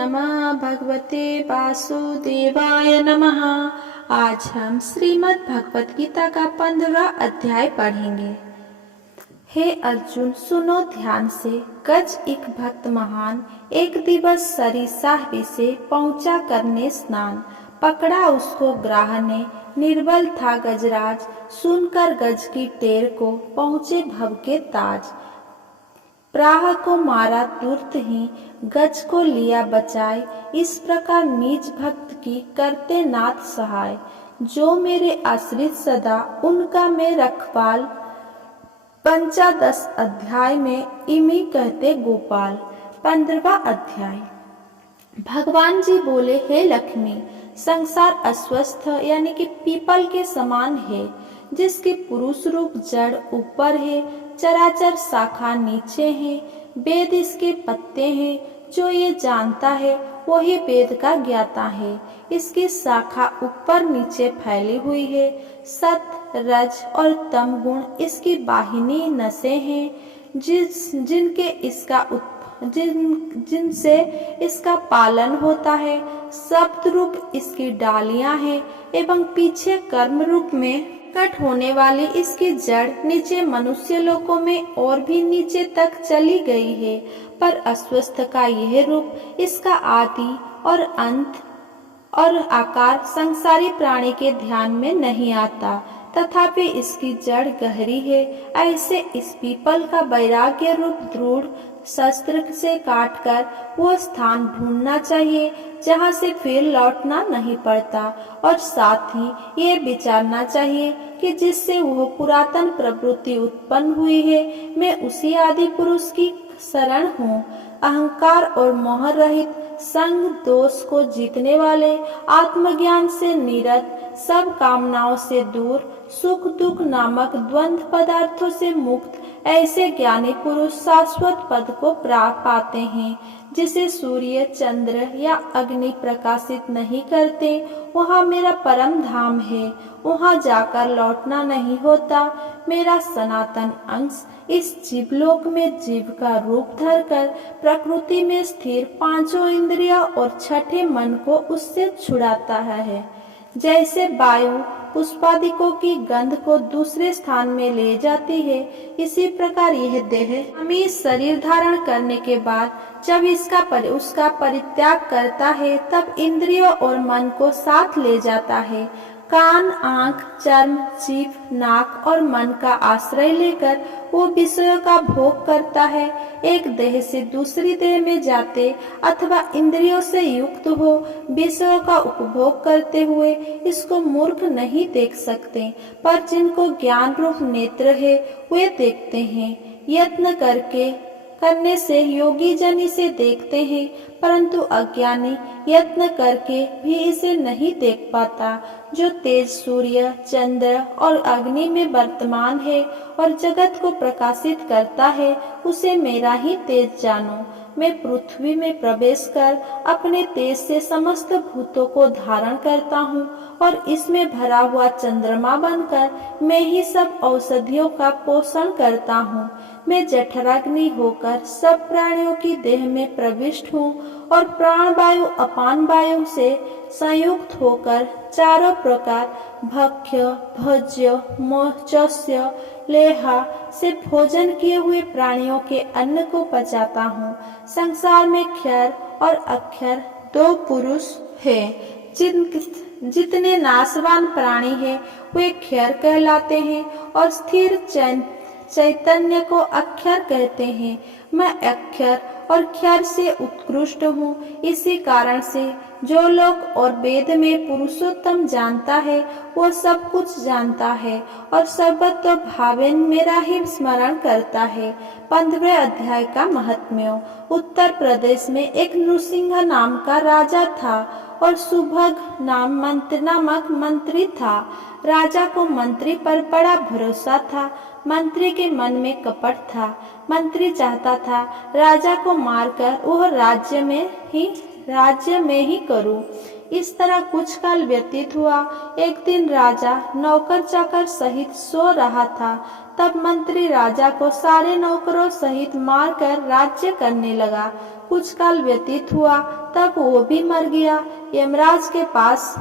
नमः। भगवते वासुदेवाय नमः। आज हम श्रीमद् भगवत गीता का 15वां अध्याय पढ़ेंगे। हे अर्जुन, सुनो ध्यान से। गज एक भक्त महान एक दिवस सरी साहबी से पहुंचा करने स्नान। पकड़ा उसको ग्राह ने, निर्बल था गजराज। सुनकर गज की टेर को पहुंचे भव के ताज। प्राह को मारा तुरत ही, गज को लिया बचाए। इस प्रकार नीच भक्त की करते नाथ सहाय। जो मेरे आश्रित सदा उनका मैं रखवाल। पंचादश अध्याय में इमी कहते गोपाल। 15वां अध्याय। भगवान जी बोले, हे लक्ष्मी, संसार अस्वस्थ यानी कि पीपल के समान है, जिसके पुरुष रूप जड़ ऊपर है, चराचर शाखा नीचे है। वेद इसके पत्ते हैं, जो ये जानता है वही वेद का ज्ञाता है। इसकी शाखा ऊपर नीचे फैली हुई है। सत, रज और तम गुण इसकी वाहिनी नसें हैं, जिनसे इसका पालन होता है। शब्द रूप इसकी डालियां हैं एवं पीछे कर्म रूप में कट होने वाली इसकी जड़ नीचे मनुष्य लोकों में और भी नीचे तक चली गई है। पर अस्वस्थ का यह रूप, इसका आदि और अंत और आकार संसारी प्राणी के ध्यान में नहीं आता, तथापि इसकी जड़ गहरी है। ऐसे इस पीपल का वैराग्य रूप दृढ़ शस्त्र से काटकर वो स्थान ढूंढना चाहिए जहाँ से फिर लौटना नहीं पड़ता, और साथ ही ये विचारना चाहिए कि जिससे वह पुरातन प्रवृत्ति उत्पन्न हुई है, मैं उसी आदि पुरुष की शरण हूँ। अहंकार और मोह रहित, संग दोष को जीतने वाले, आत्मज्ञान से निरत, सब कामनाओं से दूर, सुख दुख नामक द्वंद्व पदार्थों से मुक्त, ऐसे ज्ञानी पुरुष शाश्वत पद को प्राप्त पाते हैं। जिसे सूर्य, चंद्र या अग्नि प्रकाशित नहीं करते, वहाँ मेरा परम धाम है। वहाँ जाकर लौटना नहीं होता। मेरा सनातन अंश इस जीवलोक में जीव का रूप धरकर प्रकृति में स्थिर पांचों इंद्रियों और छठे मन को उससे छुड़ाता है। जैसे वायु पुष्पादिकों की गंध को दूसरे स्थान में ले जाती है, इसी प्रकार यह देह हमें शरीर धारण करने के बाद जब उसका परित्याग करता है, तब इंद्रियों और मन को साथ ले जाता है। कान, आँख, चर्म, जीभ, नाक और मन का आश्रय लेकर वो विषयों का भोग करता है। एक देह से दूसरी देह में जाते अथवा इंद्रियों से युक्त हो विषयों का उपभोग करते हुए इसको मूर्ख नहीं देख सकते, पर जिनको ज्ञान रूप नेत्र है वे देखते हैं। यत्न करने से योगी जन इसे देखते हैं, परंतु अज्ञानी यत्न करके भी इसे नहीं देख पाता। जो तेज सूर्य, चंद्र और अग्नि में वर्तमान है और जगत को प्रकाशित करता है, उसे मेरा ही तेज जानो। मैं पृथ्वी में प्रवेश कर अपने तेज से समस्त भूतों को धारण करता हूँ, और इसमें भरा हुआ चंद्रमा बनकर मैं ही सब औषधियों का पोषण करता हूँ। मैं जठराग्नि होकर सब प्राणियों की देह में प्रविष्ट हूँ, और प्राण वायु अपान वायु से संयुक्त होकर चारों प्रकार भक्ष्य, भोज्य, मोचस्य, लेहा से भोजन किए हुए प्राणियों के अन्न को पचाता हूँ। संसार में क्षर और अक्षर दो पुरुष हैं। जितने नाशवान प्राणी हैं वे क्षर कहलाते हैं, और स्थिर चैतन्य को अक्षर कहते हैं। मैं अक्षर और क्षर से उत्कृष्ट हूँ। इसी कारण से जो लोक और वेद में पुरुषोत्तम जानता है, वो सब कुछ जानता है और सर्वत्र भावेन मेरा ही स्मरण करता है। 15वें अध्याय का महात्म्य। उत्तर प्रदेश में एक नृसिंह नाम का राजा था और सुभग नामक मंत्री था। राजा को मंत्री पर बड़ा भरोसा था। मंत्री के मन में कपट था। मंत्री चाहता था राजा को मारकर वह राज्य में ही करूं। इस तरह कुछ काल व्यतीत हुआ। एक दिन राजा नौकर चाकर सहित सो रहा था। तब मंत्री राजा को सारे नौकरों सहित मारकर राज्य करने लगा। कुछ काल व्यतीत हुआ, तब वो भी मर गया। यमराज के पास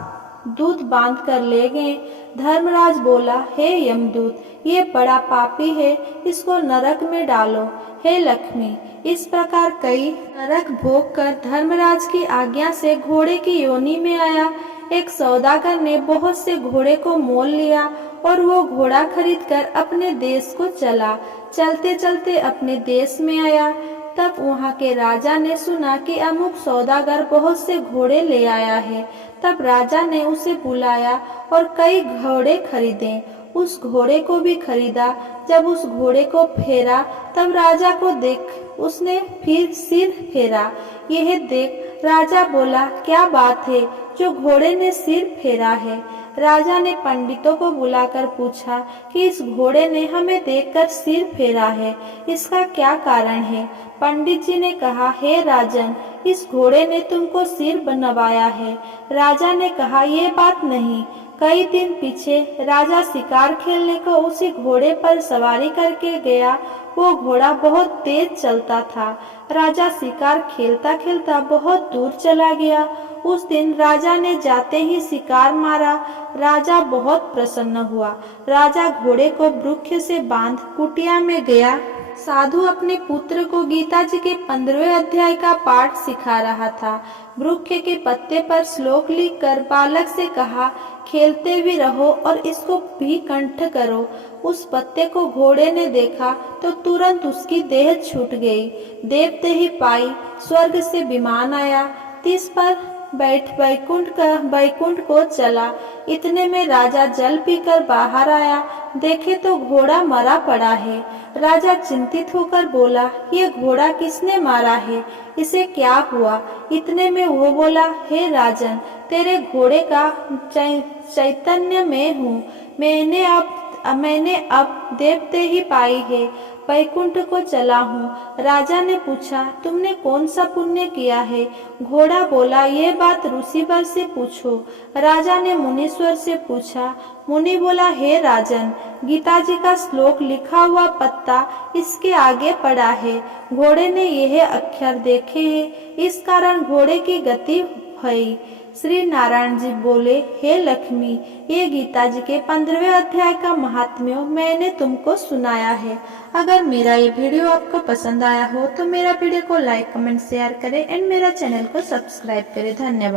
दूत बांध कर ले गए। धर्मराज बोला, हे यमदूत, ये बड़ा पापी है, इसको नरक में डालो। हे लक्ष्मी, इस प्रकार कई नरक भोग कर धर्मराज की आज्ञा से घोड़े की योनि में आया। एक सौदागर ने बहुत से घोड़े को मोल लिया और वो घोड़ा खरीदकर अपने देश को चला। चलते चलते अपने देश में आया। तब वहाँ के राजा ने सुना कि अमुक सौदागर बहुत से घोड़े ले आया है। तब राजा ने उसे बुलाया और कई घोड़े खरीदे। उस घोड़े को भी खरीदा। जब उस घोड़े को फेरा, तब राजा को देख उसने फिर सिर फेरा। यह देख राजा बोला, क्या बात है जो घोड़े ने सिर फेरा है? राजा ने पंडितों को बुलाकर पूछा कि इस घोड़े ने हमें देखकर सिर फेरा है, इसका क्या कारण है? पंडित जी ने कहा, हे राजन, इस घोड़े ने तुमको सिर नवाया है। राजा ने कहा, ये बात नहीं। कई दिन पीछे राजा शिकार खेलने को उसी घोड़े पर सवारी करके गया। वो घोड़ा बहुत तेज चलता था। राजा शिकार खेलता खेलता बहुत दूर चला गया। उस दिन राजा ने जाते ही शिकार मारा। राजा बहुत प्रसन्न हुआ। राजा घोड़े को वृक्ष से बांध कुटिया में गया। साधु अपने पुत्र को गीता जी के 15वें अध्याय का पाठ सिखा रहा था। वृक्ष के पत्ते पर श्लोक लिखकर बालक से कहा, खेलते भी रहो और इसको भी कंठ करो। उस पत्ते को घोड़े ने देखा तो तुरंत उसकी देह छूट गई। देखते ही पाई स्वर्ग से विमान आया, तिस पर बैठ बैकुंठ को चला। इतने में राजा जल पीकर बाहर आया, देखे तो घोड़ा मरा पड़ा है। राजा चिंतित होकर बोला, ये घोड़ा किसने मारा है? इसे क्या हुआ? इतने में वो बोला, हे राजन, तेरे घोड़े का चैतन्य में हूँ। मैंने अब देखते ही पाई है, बैकुंठ को चला हूँ। राजा ने पूछा, तुमने कौन सा पुण्य किया है? घोड़ा बोला, ये बात ऋषिवर से पूछो। राजा ने मुनीश्वर से पूछा। मुनि बोला, हे राजन, गीता जी का श्लोक लिखा हुआ पत्ता इसके आगे पड़ा है। घोड़े ने यह अक्षर देखे हैं, इस कारण घोड़े की गति हुई। श्री नारायण जी बोले, हे लक्ष्मी, ये गीता जी के 15वें अध्याय का महात्म्य मैंने तुमको सुनाया है। अगर मेरा ये वीडियो आपको पसंद आया हो तो मेरा वीडियो को लाइक, कमेंट, शेयर करें एंड मेरा चैनल को सब्सक्राइब करें। धन्यवाद।